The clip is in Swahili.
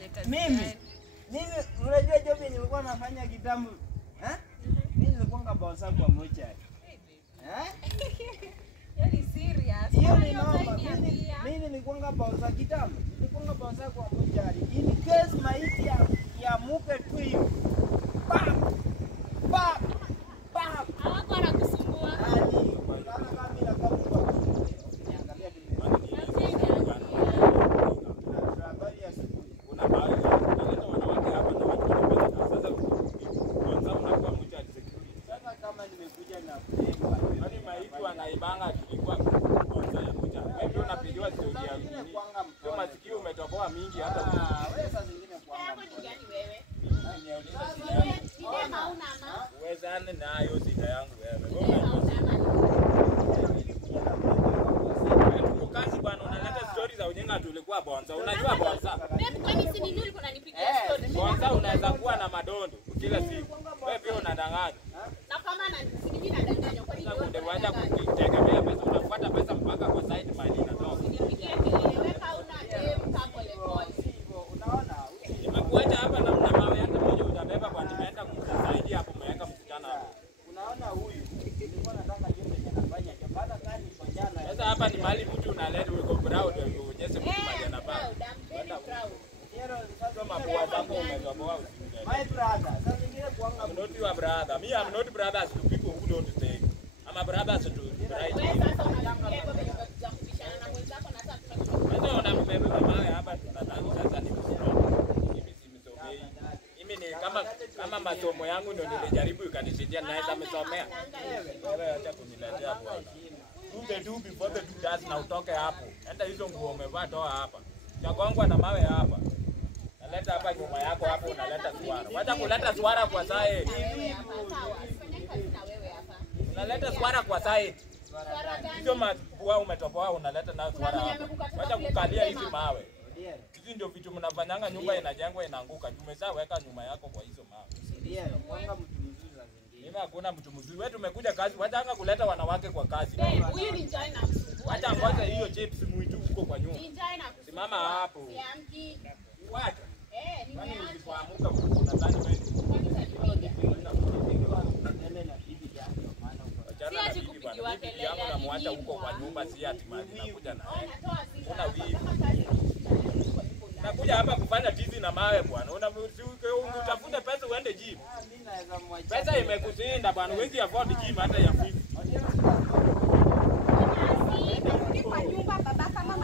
unafanya kazi. Mimi unajua job nilikuwa nafanya kitambo. Mimi nilikuwa bossa kwa mochari. Yaani serious. Hiyo ni noma. Mimi nilikuwa bossa kitambo. Nilikuwa bossa kwa mochari. In case maiti ya muke tu hiyo. Bam. Hawako anakusumbua. Naibanga tulikuwa kwanza ya kuja. Wewe unapigiwa story ya nini? Sio masikio umetoboa mingi hata wewe saa zingine kwanga. Wewe. Ndio hauna ama. Uwezane nayo sita yangu wewe. Kazi bwana unaleta stories za ujenga tulikuwa bonza. Unajua bonza? Wewe kwani si nini ulikuwa unanipigia story? Bonza unaweza kuwa na madondo kila siku. Wewe pia unadanganya. Na kama na si mimi nadanganya kwa nini? Ndio wacha kutegemea pesa unafuata pesa mpaka kwa site mali inatoka. Nipigia kelele weka una dem hapo ile pole. Unaona? Nimekuacha hapa na mna mawe hata mmoja utabeba kwa nimeenda kumsaidia hapo mweka msichana hapo. Unaona huyu nilikuwa nataka yote yanafanya baada gani kwa jana. Sasa hapa ni mali mtu unaleta uko proud ndio uonyeshe mtu mali anapata. Sasa mapua zako umetoboa usingeni. My brother, sasa nyingine kuanga I'm not your brother. Me I'm not brothers to people who don't take. I'm a brothers to right. Wewe sasa unafikiria kwa venye za kubishana na mwenzako na sasa tunachukua. Sasa unambeba mawe hapa tunadhani sasa ni msomo. Mimi si msomei. Mimi ni kama masomo yangu ndio nilijaribu ikanisaidia naweza msomea. Wewe acha kuniletea bwana. Do before the do does na utoke hapo. Enda hizo nguo umevaa toa hapa. Chagongwa na mawe hapa. Naleta hapa nyuma yako hapo unaleta swara. Wacha kuleta swara kwa side. Unaleta swara kwa side. Hizo mapua umetoboa unaleta na swara hapa. Wacha kukalia hizi mawe. Hizi ndio vitu mnafanyanga nyumba inajengwa inaanguka. Umeshaweka nyuma yako kwa hizo mawe. Ndio, kuanga mtu mzuri za zingine. Mimi hakuna mtu mzuri. Wewe tumekuja kazi. Wacha kuleta wanawake kwa kazi. Huyu ni njaa inamsumbua. Wacha ngoja hiyo chips mwitu huko kwa nyumba. Ni njaa inakusumbua. Simama hapo. Siamki. Wacha. Ni Kwani njaa. usipoamuka unadhani wewe Si ati kupigiwa kelele yangu namwacha huko kwa nyumba si ati mali nakuja na yeye. Una wivu. Nakuja hapa kufanya tizi na mawe bwana. Unatafuta pesa uende gym. Mimi naweza mwacha. Pesa imekuzinda bwana. Huwezi afford gym hata ya 50. Kwa nyumba baba kama